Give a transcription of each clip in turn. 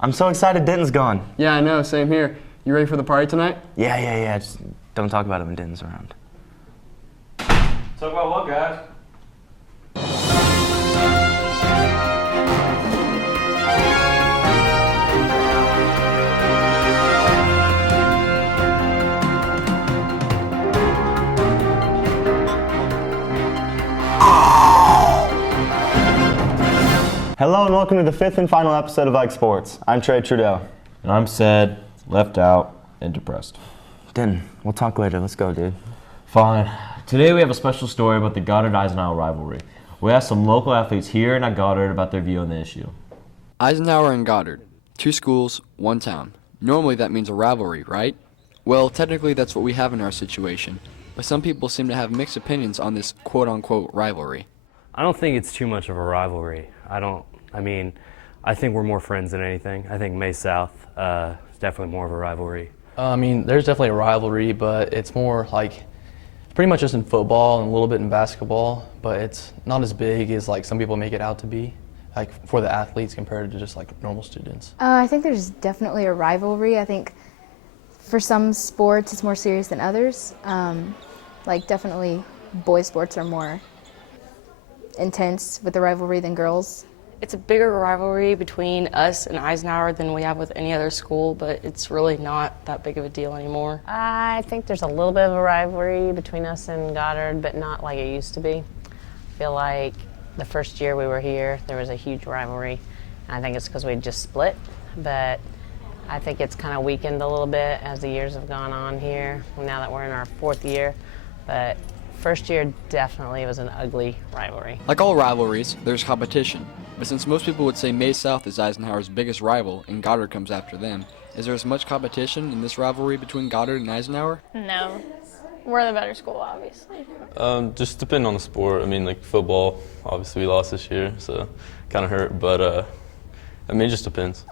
I'm so excited Denton's gone. Yeah, I know, same here. You ready for the party tonight? Yeah. Just don't talk about it when Denton's around. Talk about what, guys? Hello and welcome to the 5th and final episode of IKE Sports. I'm Trey Trudeau. And I'm sad, left out, and depressed. Denton, we'll talk later. Let's go, dude. Fine. Today we have a special story about the Goddard-Eisenhower rivalry. We asked some local athletes here and at Goddard about their view on the issue. Eisenhower and Goddard. 2 schools, 1 town. Normally that means a rivalry, right? Well, technically that's what we have in our situation. But some people seem to have mixed opinions on this quote-unquote rivalry. I don't think it's too much of a rivalry. I think we're more friends than anything. I think May-South is definitely more of a rivalry. There's definitely a rivalry, but it's more like pretty much just in football and a little bit in basketball, but it's not as big as like some people make it out to be, like for the athletes compared to just like normal students. I think there's definitely a rivalry. I think for some sports it's more serious than others. Definitely boys sports are more intense with the rivalry than girls. It's a bigger rivalry between us and Eisenhower than we have with any other school, but it's really not that big of a deal anymore. I think there's a little bit of a rivalry between us and Goddard, but not like it used to be. I feel like the first year we were here, there was a huge rivalry. I think it's because we just split, but I think it's kind of weakened a little bit as the years have gone on here, now that we're in our 4th year. But first year definitely was an ugly rivalry. Like all rivalries, there's competition. But since most people would say May-South is Eisenhower's biggest rival and Goddard comes after them, is there as much competition in this rivalry between Goddard and Eisenhower? No. We're the better school, obviously. Just depending on the sport. Like football, obviously we lost this year, so kind of hurt. But it just depends.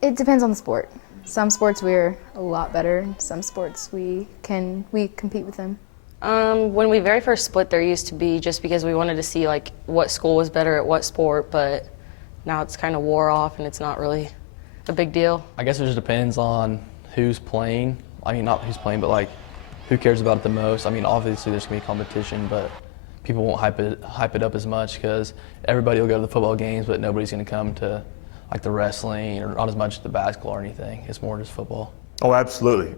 It depends on the sport. Some sports we're a lot better. Some sports we compete with them. When we very first split, there used to be just because we wanted to see like what school was better at what sport, but now it's kind of wore off and it's not really a big deal. I guess it just depends on who's playing. Not who's playing, but like who cares about it the most. Obviously there's gonna be competition, but people won't hype it up as much because everybody will go to the football games, but nobody's gonna come to like the wrestling or not as much the basketball or anything. It's more just football. Oh, absolutely.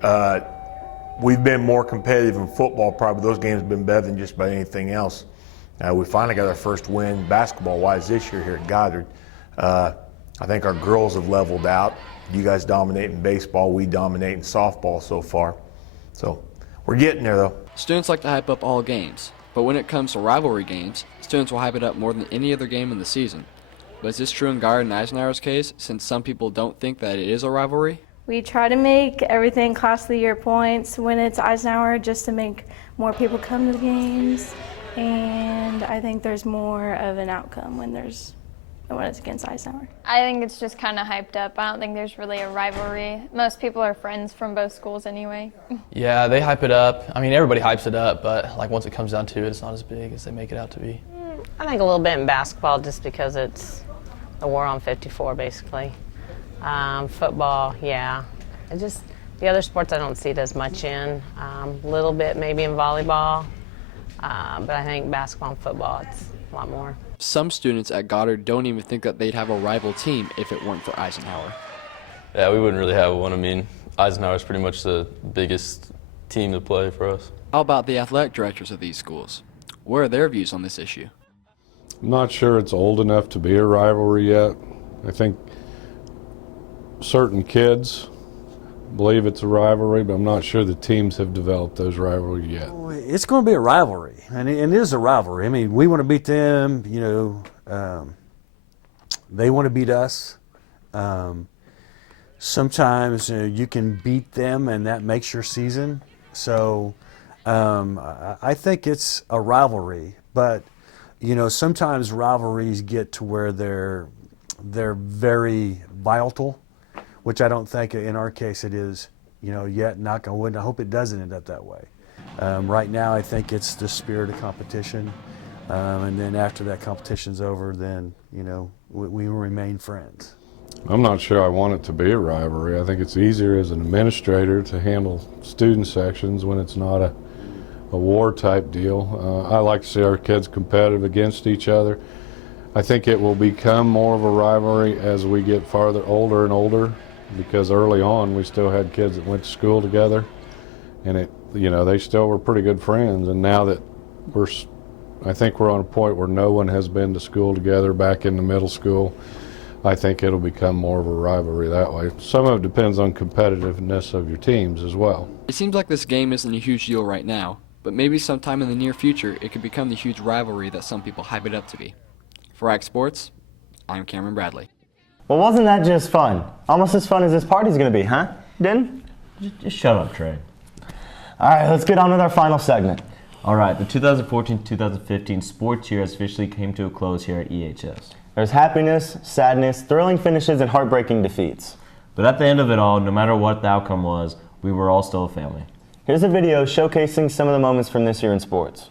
We've been more competitive in football. Probably those games have been better than just about anything else. We finally got our first win basketball-wise this year here at Goddard. I think our girls have leveled out. You guys dominate in baseball, we dominate in softball so far. So we're getting there though. Students like to hype up all games, but when it comes to rivalry games, students will hype it up more than any other game in the season. But is this true in Goddard and Eisenhower's case, since some people don't think that it is a rivalry? We try to make everything class of the year points when it's Eisenhower just to make more people come to the games. And I think there's more of an outcome when it's against Eisenhower. I think it's just kind of hyped up. I don't think there's really a rivalry. Most people are friends from both schools anyway. Yeah, they hype it up. Everybody hypes it up, but like once it comes down to it, it's not as big as they make it out to be. I think a little bit in basketball just because it's the war on 54 basically. Football, yeah. The other sports I don't see it as much in. A little bit maybe in volleyball, but I think basketball and football, it's a lot more. Some students at Goddard don't even think that they'd have a rival team if it weren't for Eisenhower. Yeah, we wouldn't really have one. Eisenhower's pretty much the biggest team to play for us. How about the athletic directors of these schools? What are their views on this issue? I'm not sure it's old enough to be a rivalry yet. I think certain kids believe it's a rivalry, but I'm not sure the teams have developed those rivalries yet. It's going to be a rivalry, and it is a rivalry. We want to beat them, they want to beat us. Sometimes you can beat them and that makes your season. So I think it's a rivalry, but sometimes rivalries get to where they're very volatile, which I don't think in our case it is, yet. Knock on wood. I hope it doesn't end up that way. Right now, I think it's the spirit of competition, and then after that competition's over, then we remain friends. I'm not sure I want it to be a rivalry. I think it's easier as an administrator to handle student sections when it's not a war type deal. I like to see our kids competitive against each other. I think it will become more of a rivalry as we get farther older and older, because early on we still had kids that went to school together, and they still were pretty good friends. And now that I think we're on a point where no one has been to school together back in the middle school, I think it'll become more of a rivalry that way. Some of it depends on competitiveness of your teams as well. It seems like this game isn't a huge deal right now, but maybe sometime in the near future it could become the huge rivalry that some people hype it up to be. For IKE Sports, I'm Cameron Bradley. Well, wasn't that just fun? Almost as fun as this party's going to be, huh? Didn't? Just shut up, Trey. All right, let's get on with our final segment. All right, the 2014-2015 sports year has officially came to a close here at EHS. There's happiness, sadness, thrilling finishes, and heartbreaking defeats. But at the end of it all, no matter what the outcome was, we were all still a family. Here's a video showcasing some of the moments from this year in sports.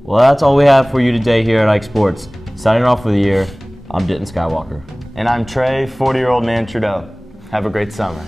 Well, that's all we have for you today here at IKE Sports. Signing off for the year, I'm Denton Skywalker. And I'm Trey, 40-year-old man Trudeau. Have a great summer.